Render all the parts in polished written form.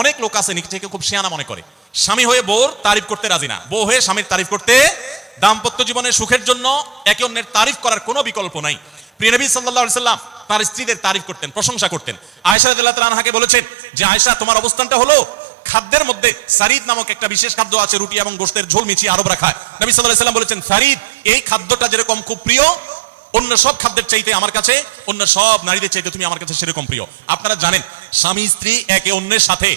অনেক লোক আছে নিজেকে খুব শিয়ানা মনে করে, স্বামী হয়ে বউর তারিফ করতে রাজি না, বউ হয়ে স্বামীর তারিফ করতে। দাম্পত্য জীবনের সুখের জন্য একে অন্যের তারিফ করার কোনো বিকল্প নাই। প্রিয় নবী সাল্লাল্লাহু আলাইহি সাল্লাম তার স্ত্রীদের তারিফ করতেন, প্রশংসা করতেন। আয়েশা রাদিয়াল্লাহু তাআলা আনহাকে বলেছেন যে আয়েশা, তোমার অবস্থানটা হলো খাদ্যের মধ্যে সারিদ নামক একটা বিশেষ খাদ্য আছে, রুটি এবং গোশতের ঝোল মিছিয়ে আরবরা খায়। নবী সাল্লাল্লাহু আলাইহি সাল্লাম বলেছেন, সারিদ এই খাদ্যটা যেরকম খুব প্রিয় অন্য সব খাদ্যের চাইতে আমার কাছে, অন্য সব নারীদের চাইতে তুমি আমার কাছে সেরকম প্রিয়। আপনারা জানেন স্বামী স্ত্রী একে অন্যের সাথে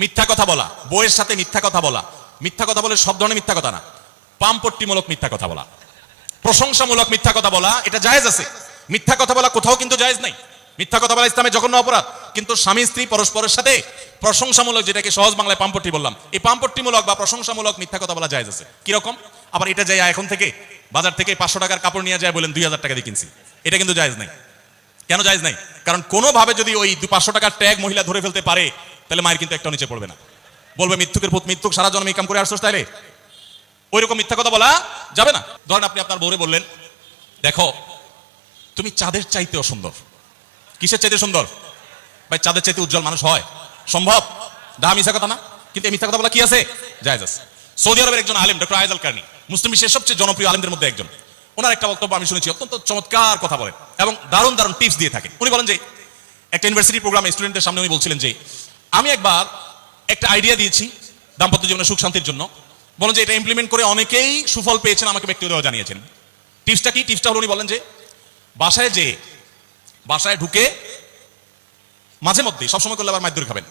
মিথ্যা কথা বলা, বউয়ের সাথে মিথ্যা কথা বলা, মিথ্যা কথা বলে সব ধরনের মিথ্যা কথা না, পামপট্টিমূলক মিথ্যা কথা বলা, প্রশংসামূলক মিথ্যা কথা বলা, এটা জায়েজ আছে। মিথ্যা কথা বলা কোথাও কিন্তু জায়েজ নাই। মিথ্যা কথা বলা ইসলামে জঘন্য অপরাধ। কিন্তু স্বামী স্ত্রী পরস্পরের সাথে প্রশংসামূলক, যেটাকে সহজ বাংলায় পামপট্টি বললাম, এই পামপট্টিমূলক বা প্রশংসামূলক মিথ্যা কথা বলা জায়েজ আছে। কিরকম? আবার এটা যাই এখন থেকে বাজার থেকে 500 টাকার কাপড় নিয়ে যায় বলেন 2000 টাকা দিয়ে কিনছি, এটা কিন্তু জায়েজ নাই। কেন জায়েজ নাই? কারণ কোনোভাবে যদি ওই 500 টাকার ট্যাগ মহিলা ধরে ফেলতে পারে, তাহলে মায়ের কিন্তু একটা নিচে পড়বে না, বলবে মৃত্যুকের পুত মৃত্যুক, সারা জন্ম কাম করে আসছস, তাইলে ওই রকম মিথ্যা কথা বলা যাবে না। ধরেন আপনি আপনার বউরে বললেন, দেখো তুমি চাঁদের চাইতেও সুন্দর। কিসের চাইতে সুন্দর? ভাই চাঁদের চাইতে উজ্জ্বল মানুষ হয় সম্ভব? দা মিথ্যা কথা না? কিন্তু এই মিথ্যা কথা বলা কি আছে? জায়েজ আছে। সৌদি আরবের একজন আলেম ডক্টর আয়েজ আল কারনি, মুসলিম বিশ্বের সবচেয়ে জনপ্রিয় আলেমদের মধ্যে একজন, ওনার একটা বক্তব্য আমি শুনেছি, অত্যন্ত চমৎকার কথা বলেন এবং দারুণ দারুণ টিপস দিয়ে থাকেন। উনি বলেন যে একটা ইউনিভার্সিটি প্রোগ্রামে স্টুডেন্টদের সামনে উনি বলছিলেন যে আমি একবার একটা আইডিয়া দিয়েছি দাম্পত্য জীবনে সুখ শান্তির জন্য, বলেন যে এটা ইমপ্লিমেন্ট করে অনেকেই সুফল পেয়েছেন, আমাকে ব্যক্তিগতভাবে জানিয়েছেন। টিপসটা কি? টিপসটা হলো উনি বলেন যে বাসায় ঢুকে মাঝে মধ্যে, সবসময় করলে আবার মাইর খাবেন,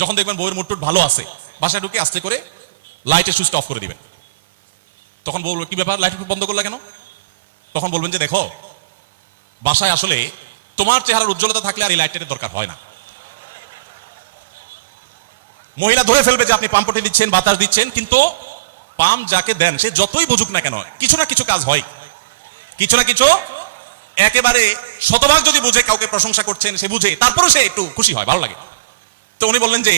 যখন দেখবেন বউয়ের মুড টুট ভালো আছে, বাসায় ঢুকে আস্তে করে লাইটের সুইচটা অফ করে দিবেন। তখন বলবো কি ব্যাপার, লাইট বন্ধ করলা কেন? তখন বলবেন যে দেখো বাসায় আসলে তোমার চেহারার উজ্জ্বলতা থাকলে আর এই লাইটের দরকার হয় না। মহিলা ধরে ফেলবে যে আপনি পাম্পটি দিচ্ছেন, বাতাস দিচ্ছেন, কিন্তু পাম্প যাকে দেন সে যতই বুঝুক না কেন, কিছু না কিছু কাজ হয়, কিছু না কিছু। একেবারে শতভাগ যদি বুঝে কাউকে প্রশংসা করছেন, সে বুঝে, তারপরে সে একটু খুশি হয়, ভালো লাগে। তো উনি বললেন যে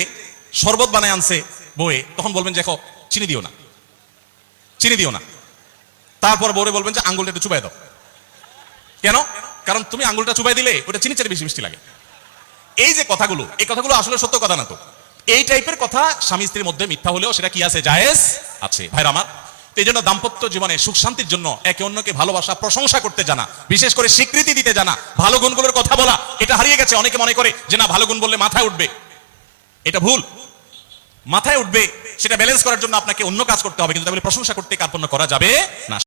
শরবত বানায় আনছে বউয়ে, তখন বলবেন যে দেখো চিনি দিও না, চিনি দিও না। তারপর বউরে বলবেন যে আঙ্গুলটা একটু চুবাই দাও। কেন? কারণ তুমি আঙ্গুলটা চুবাই দিলে ওটা চিনি চেয়ে বেশি মিষ্টি লাগে। এই যে কথাগুলো, এই কথাগুলো আসলে সত্য কথা না। তো এই টাইপের কথা স্বামী স্ত্রীর মধ্যে মিথ্যা হলেও সেটা কি আছে? জায়েজ আছে। ভাইরা আমার, এই জন্য দাম্পত্য জীবনে সুখ শান্তির জন্য একে অন্যকে ভালোবাসা, প্রশংসা করতে জানা, বিশেষ করে স্বীকৃতি দিতে জানা, ভালো গুণগুলোর কথা বলা, এটা হারিয়ে গেছে। অনেকে মনে করে যে না, ভালো গুণ বললে মাথায় উঠবে, এটা ভুল। মাথায় উঠবে সেটা ব্যালেন্স করার জন্য আপনাকে অন্য কাজ করতে হবে, কিন্তু তাহলে প্রশংসা করতে কার্পণ্য করা যাবে না।